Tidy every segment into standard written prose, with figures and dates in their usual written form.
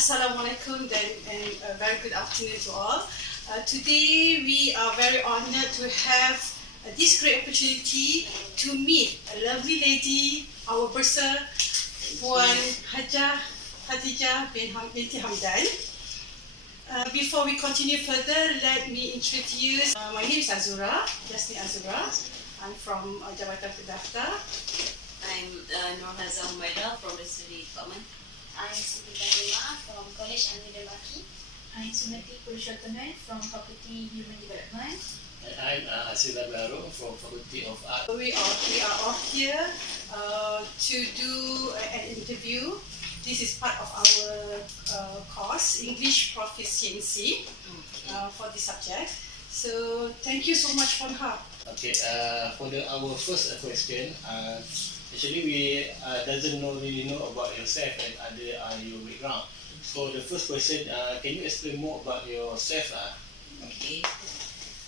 Assalamualaikum and a very good afternoon to all. Today we are very honored to have this great opportunity to meet a lovely lady, our bursar, Puan Hajah Khadijah binti Hamdan. Before we continue further, let me introduce, my name is Azura, Jasmine Azura. I'm from Jabatan Terdaftar. I'm Nurhaza Umaida from the Civil Department. I'm Siti Karima from College Anwar Baki. I'm Sumati Purushothaman from Faculty Human Development. And I'm Asila Baro from Faculty of Art. We are all here to do an interview. This is part of our course, English Proficiency, for this subject. So thank you so much, Ponha. Okay, for our first question, actually we doesn't really know about yourself and your background. So the first question, can you explain more about yourself? Okay,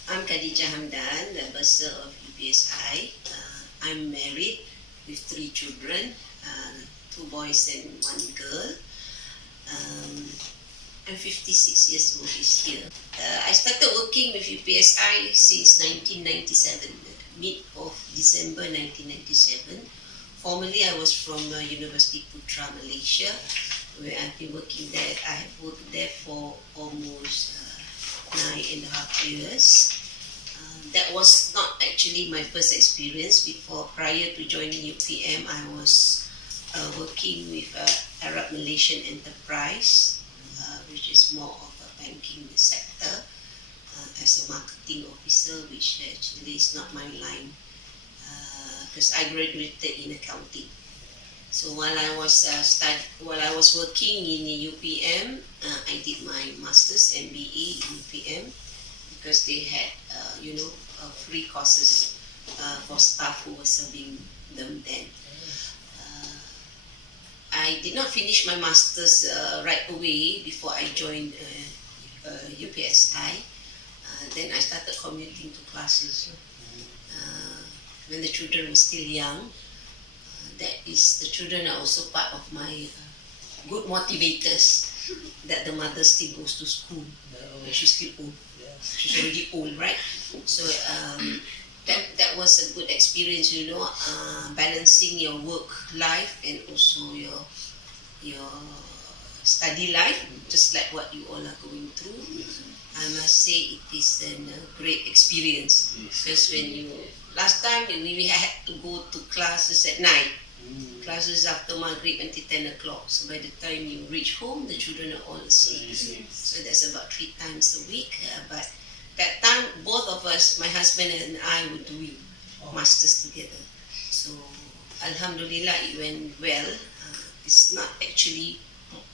I'm Khadijah Hamdan, the bursar of UPSI. I'm married with 3 children, 2 boys and 1 girl. I'm 56 years old this year. I started working with UPSI since 1997, mid of December 1997. Formerly, I was from University Putra, Malaysia, where I've been working there. I have worked there for almost 9.5 years. That was not actually my first experience. Prior to joining UPM, I was working with Arab Malaysian Enterprise, which is more of a banking sector, as a marketing officer, which actually is not my line, because I graduated in accounting. So while I was working in UPM, I did my master's MBA in UPM, because they had free courses for staff who were serving them then. I did not finish my master's right away before I joined UPSI. Then I started commuting to classes when the children were still young. The children are also part of my good motivators, that the mother still goes to school. She's still old. She's already old, right? So that was a good experience, balancing your work life and also your study life, just like what you all are going through. I must say it is a great experience, because last time we had to go to classes at night, classes after Maghrib until 10 o'clock. So by the time you reach home, the children are all asleep. So that's about 3 times a week. But that time, both of us, my husband and I, were doing masters together. So Alhamdulillah, it went well. It's not actually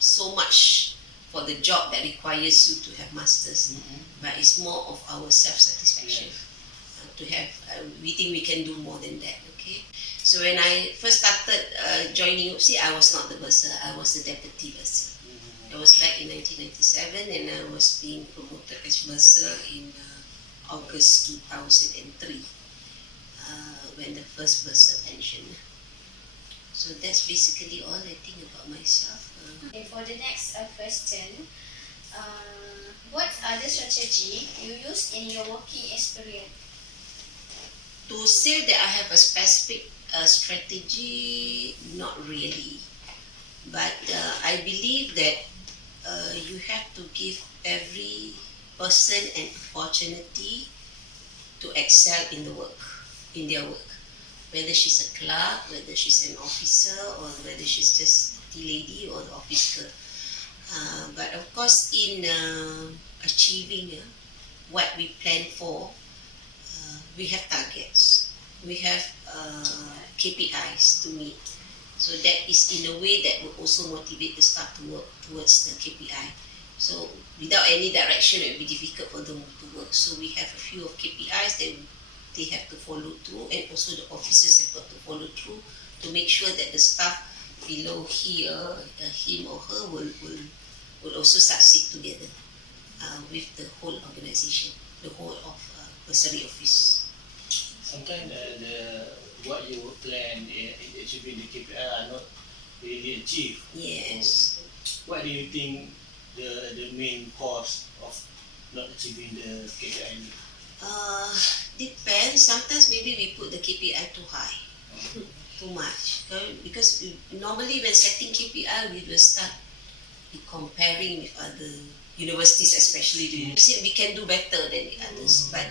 so much for the job that requires you to have masters, but it's more of our self-satisfaction. We think we can do more than that. Okay. So when I first started joining UPSI, I was not the bursar, I was the deputy bursar. That was back in 1997, and I was being promoted as bursar in August 2003, when the first bursar pensioned. So that's basically all I think about myself. Okay, for the next question, what other strategy you use in your working experience? To say that I have a specific strategy, not really. But I believe that you have to give every person an opportunity to excel in their work. Whether she's a clerk, whether she's an officer, or whether she's just a tea lady or the office girl. But of course, in achieving what we plan for, we have targets. We have KPIs to meet. So that is in a way that will also motivate the staff to work towards the KPI. So without any direction, it will be difficult for them to work. So we have a few of KPIs that they have to follow through, and also the officers have got to follow through to make sure that the staff below here, him or her, will also succeed together with the whole organization, the whole of bursary office. Sometimes what you plan in achieving the KPI are not really achieved. Yes. what do you think the main cause of not achieving the KPI? Depends. Sometimes maybe we put the KPI too high, too much. Because normally when setting KPI, we will start comparing with other universities, especially the university. We can do better than the others, but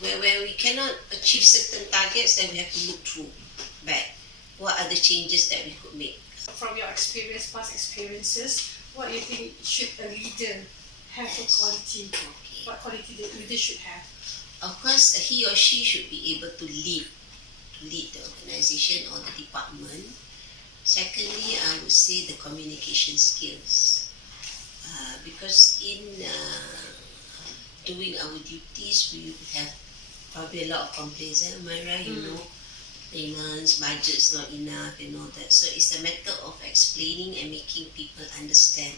where we cannot achieve certain targets, then we have to look through back. What are the changes that we could make? From your experience, past experiences, what do you think should a leader have for quality? Okay. What quality the leader should have? Of course, he or she should be able to lead the organization or the department. Secondly, I would say the communication skills. Because in doing our duties, we have probably a lot of complaints. Am I right? You know, payments, budget's not enough and all that. So it's a matter of explaining and making people understand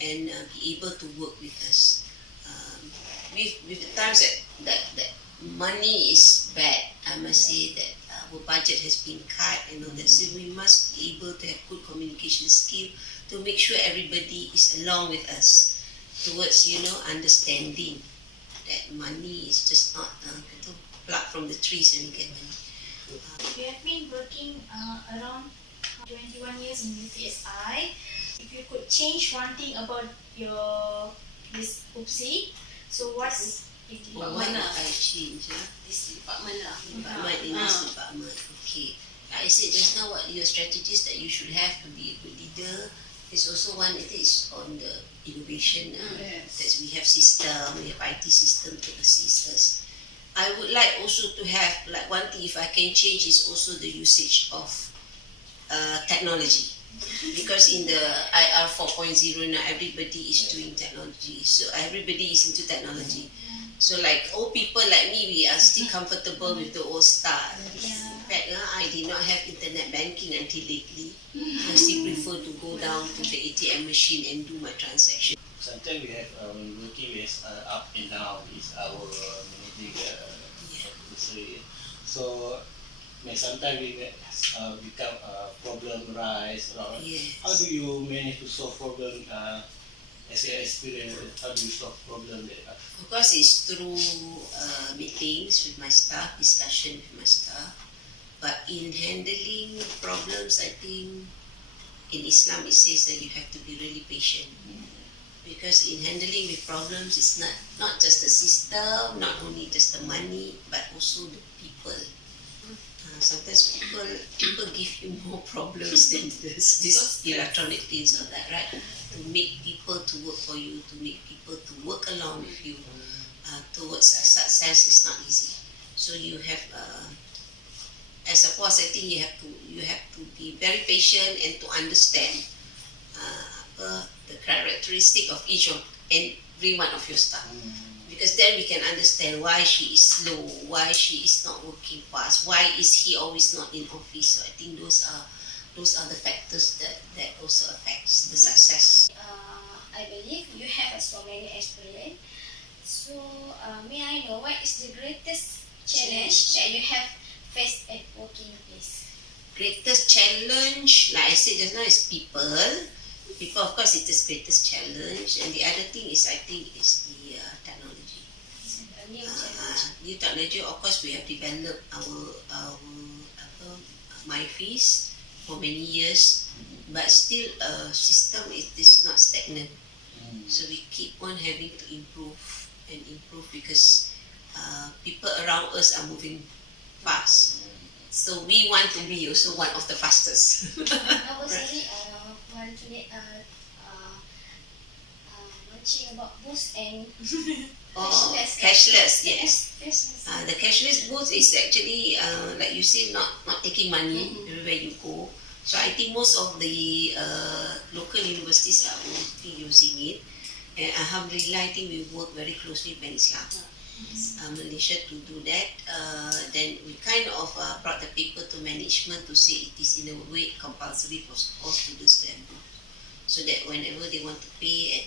and be able to work with us. With the times that money is bad, I must say that our budget has been cut and all that. So we must be able to have good communication skill to make sure everybody is along with us towards, understanding that money is just not plucked from the trees and we get money. You have been working around 21 years in UPSI. If you could change one thing about this UPSI, so what's it? What I change? This department lah. Department in this department. Okay. I said just now what your strategies that you should have to be a good leader. There's also one, it is on the innovation. That we have system, we have IT system to assist us. I would like also to have, like one thing if I can change is also the usage of technology. Because in the IR 4.0 now everybody is doing technology. So everybody is into technology. So like old people like me, we are still comfortable with the old style. In fact, I did not have internet banking until lately. I still prefer to go down to the ATM machine and do my transaction. Sometimes we have working with up and down is our managing say. So sometimes we become problem rise. Yes. How do you manage to solve problem as an experience? How do you solve problem? Of course, it's through meetings with my staff, discussion with my staff. But in handling problems, I think in Islam it says that you have to be really patient. Because in handling with problems, it's not just the system, not only just the money, but also the people. Sometimes people give you more problems than this electronic things or that, right? To make people to work for you, to make people to work along with you towards success is not easy. So you have, as a boss, I think you have to be very patient and to understand the characteristic of each of every one of your staff. Because then we can understand why she is slow, why she is not working fast, why is he always not in office. So I think those are the factors that also affects the success. I believe you have so many experience. So may I know what is the greatest challenge that you have faced at working place? Greatest challenge, like I said just now, is people. People, of course, it is greatest challenge, and the other thing is, I think, is the technology. A new challenge. New technology. Of course, we have developed our MyFees for many years, but still, system is not stagnant. So we keep on having to improve and improve because people around us are moving fast. So we want to be also one of the fastest. I was really launching about boost and Cashless, yes. Cashless. The cashless booth is actually, like you say, not taking money everywhere you go. So I think most of the local universities are already using it. And Alhamdulillah, I think we work very closely with Islam. Malaysia to do that. Then we kind of brought the paper to management to say it is in a way compulsory for all students to have book. So that whenever they want to pay at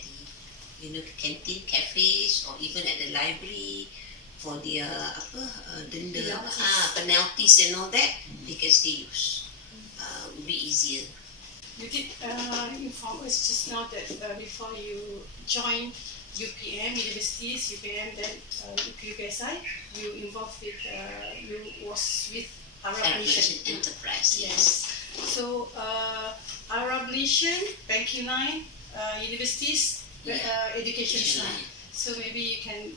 the canteen, cafes, or even at the library for their penalties and all that, they can still use. Will be easier. you did inform us just now that before you joined UPM universities, UPM, then UPSI, you involved with you was with Arab Nation Enterprise. Yes. So Arab Nation, banking line, universities, education line. So maybe you can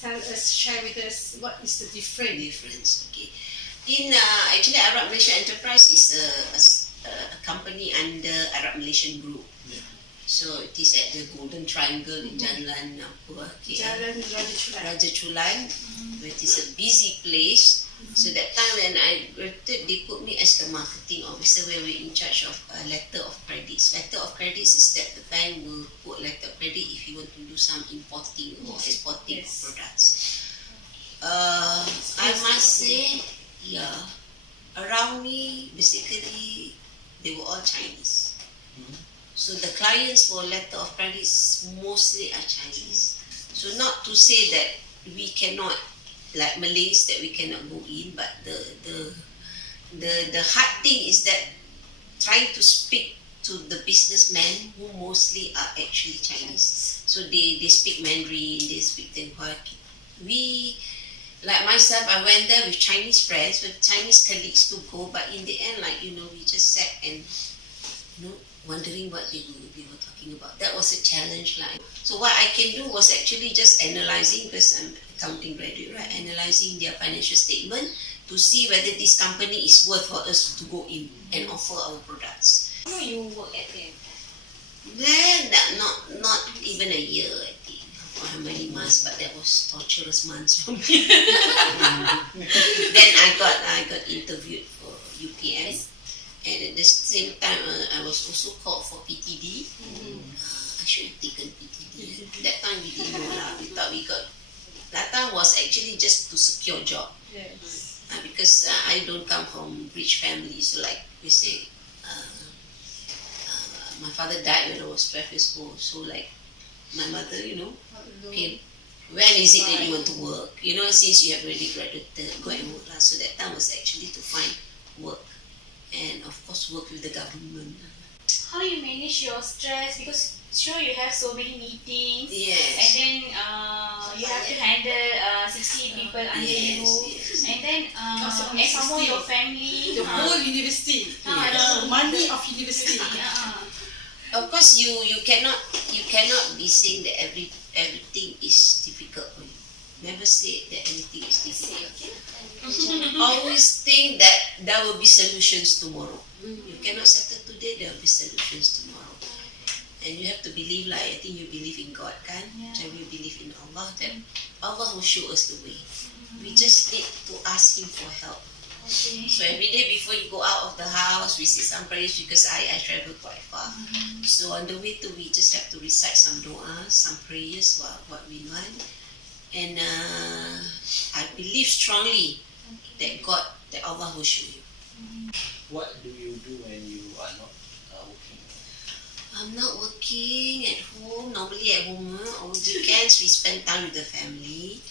share with us what is the difference. Okay. In actually, Arab Malaysian Enterprise is a company under Arab Malaysian Group. Yeah. So it is at the Golden Triangle in Jalan Jalan Raja Chulan, where it is a busy place. So that time when I graduated, they put me as the marketing officer, where we're in charge of letter of credits. Letter of credits is that the bank will put letter of credit if you want to do some importing or exporting of products. I must say, yeah, around me, basically, they were all Chinese. So the clients for letter of credits mostly are Chinese. So not to say that we cannot, like Malays, that we cannot go in, but the hard thing is that trying to speak to the businessmen who mostly are actually Chinese. So they speak Mandarin, they speak Tenghua. We, like myself, I went there with Chinese friends, with Chinese colleagues to go, but in the end, like, we just sat and, wondering what they were talking about. That was a challenge. So what I can do was actually just analyzing, because I'm accounting graduate, right? Analyzing their financial statement to see whether this company is worth for us to go in and offer our products. How long you work at them? Then not even a year, I think. For how many months, but that was torturous months for me. Then I got interviewed for UPM. And at the same time, I was also called for PTD. I should have taken PTD. That time we didn't know lah. We thought we got. That time was actually just to secure job. Yes. Because I don't come from rich family. So like we say, my father died when I was 12 years old. So like my mother, okay, when is it that you want to work? Since you have already graduated, go and work lah. So that time was actually to find work. And of course work with the government. How you manage your stress? Because sure you have so many meetings. Yes. And then you have to handle 60 people under you. Yes. And then and some more your family. The whole university, the money of university. Of course, you cannot be saying that everything is difficult for you. Never say that anything is difficult. Always think that there will be solutions tomorrow. You cannot settle today, there will be solutions tomorrow. And you have to believe, like I think you believe in God, kan? So you believe in Allah, that Allah will show us the way. We just need to ask Him for help. Okay. So every day before you go out of the house, we say some prayers, because I travel quite far. So on the way we just have to recite some du'as, some prayers, what we want. And I believe strongly that Allah will show you. What do you do when you are not working? I'm not working at home. Normally at home, on weekends we spend time with the family.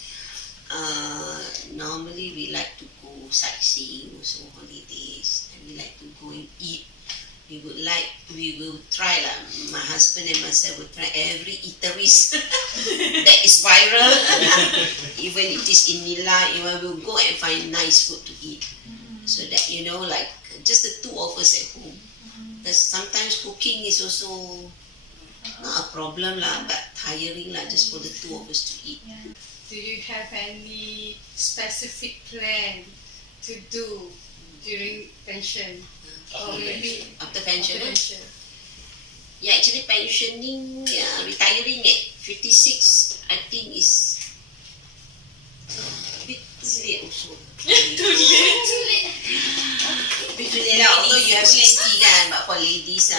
Normally we like to go sightseeing, also holidays, and we like to go and eat. We will try my husband and myself will try every eateries that is viral. Even it is in Nila, we will go and find nice food to eat. So that, like just the two of us at home. Because sometimes cooking is also not a problem lah, but tiring lah, just for the two of us to eat. Do you have any specific plan to do during pension? Or maybe After pension? pension. Yeah, actually pensioning, retiring at 56, I think is a bit too late also. Too late. Bit too late lah, although you have 60 kan, but for ladies,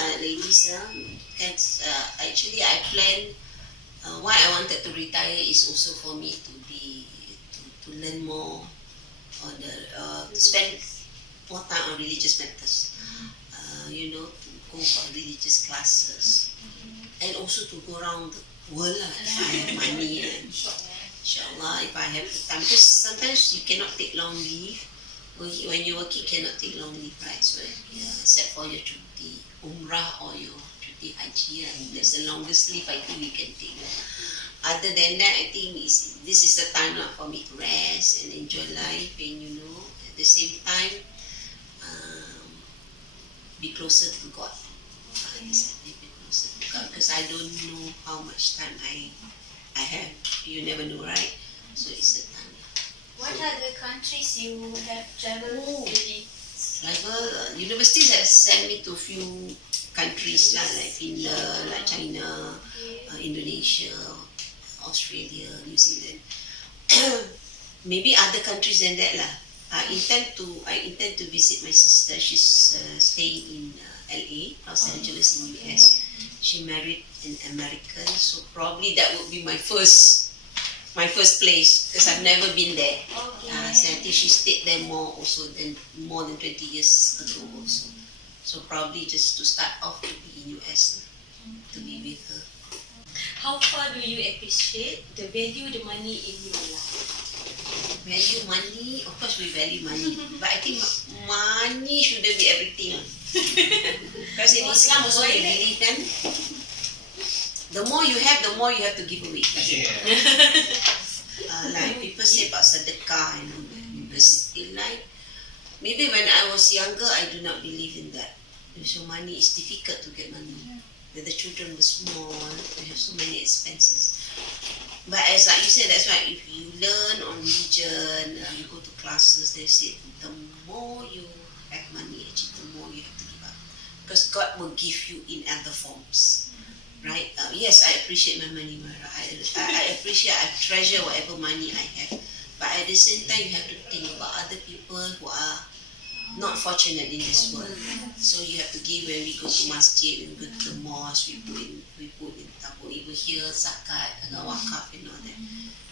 actually I plan, why I wanted to retire is also for me to learn more on to spend more time on religious matters. To go for religious classes, and also to go around the world if I have money, and inshallah if I have the time, because sometimes you cannot take long leave, When you're working, cannot take long leave, right? So except for your cuti umrah or your cuti haji, that's the longest leave I think we can take. Other than that, I think this is the time for me to rest and enjoy life, and at the same time, be closer to God. Be closer to God, because I don't know how much time I have. You never know, right? So it's the time. What are the countries you have traveled already? Universities have sent me to a few countries like Finland, like China, Indonesia, Australia, New Zealand. Maybe other countries than that lah. I intend to visit my sister. She's staying in LA, Los Angeles in US. She married an American, so probably that would be my first place, because I've never been there. So I think she stayed there more than 20 years ago also. So probably just to start off to be in US, to be with her. How far do you appreciate the value the money in your life? Value money, of course we value money, but I think money shouldn't be everything. Because in Islam also they believe kan, the more you have, the more you have to give away. Like people say about sedekah, because in life, maybe when I was younger, I do not believe in that. So money is difficult to get money. When the children were small, we have so many expenses. But as like you said, that's why if you learn on religion, you go to classes, they say the more you have money, actually, the more you have to give up. Because God will give you in other forms. Right? Yes, I appreciate my money, Mara. I appreciate, I treasure whatever money I have. But at the same time, you have to think about other people who are not fortunate in this world. So you have to give. When we go to masjid, when we go to the mosque, we put in tabung even here, zakat, wakaf and all that.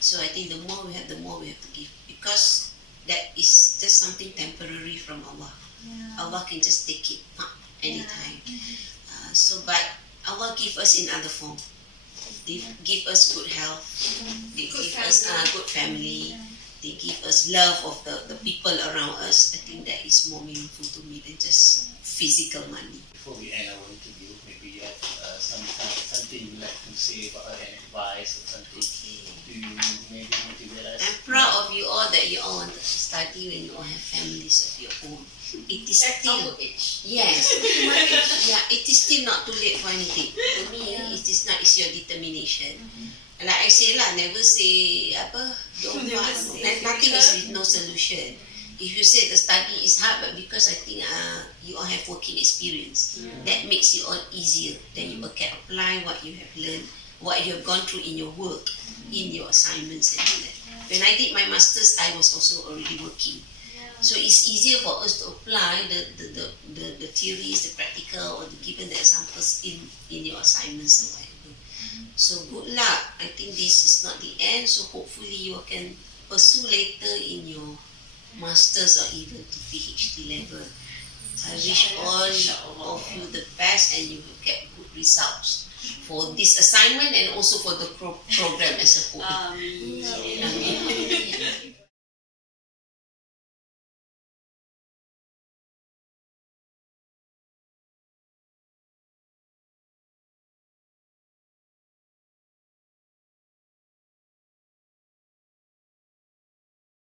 So I think the more we have, the more we have to give. Because that is just something temporary from Allah. Allah can just take it anytime. But Allah give us in other form. They give us good health. They give us good family. They give us love of the people around us. I think that is more meaningful to me than just physical money. Before we end our interview, maybe you have something you'd like to say about an advice or something. Do you maybe motivate us? I'm proud of you all that you all wanted to study when you all have families of your own. It is still yes. It is still not too late for anything. For me, it is not. It's your determination. Like I say lah, never say don't want. Nothing is with no solution. If you say the study is hard, but because I think you all have working experience, that makes it all easier. Then you all can apply what you have learned, what you have gone through in your work, in your assignments and all that. When I did my masters, I was also already working. So it's easier for us to apply the theories, the practical, or given the examples in your assignments or whatever. So good luck. I think this is not the end. So hopefully you can pursue later in your masters or even to PhD level. I wish all of you the best, and you will get good results for this assignment and also for the program as a whole. Amin.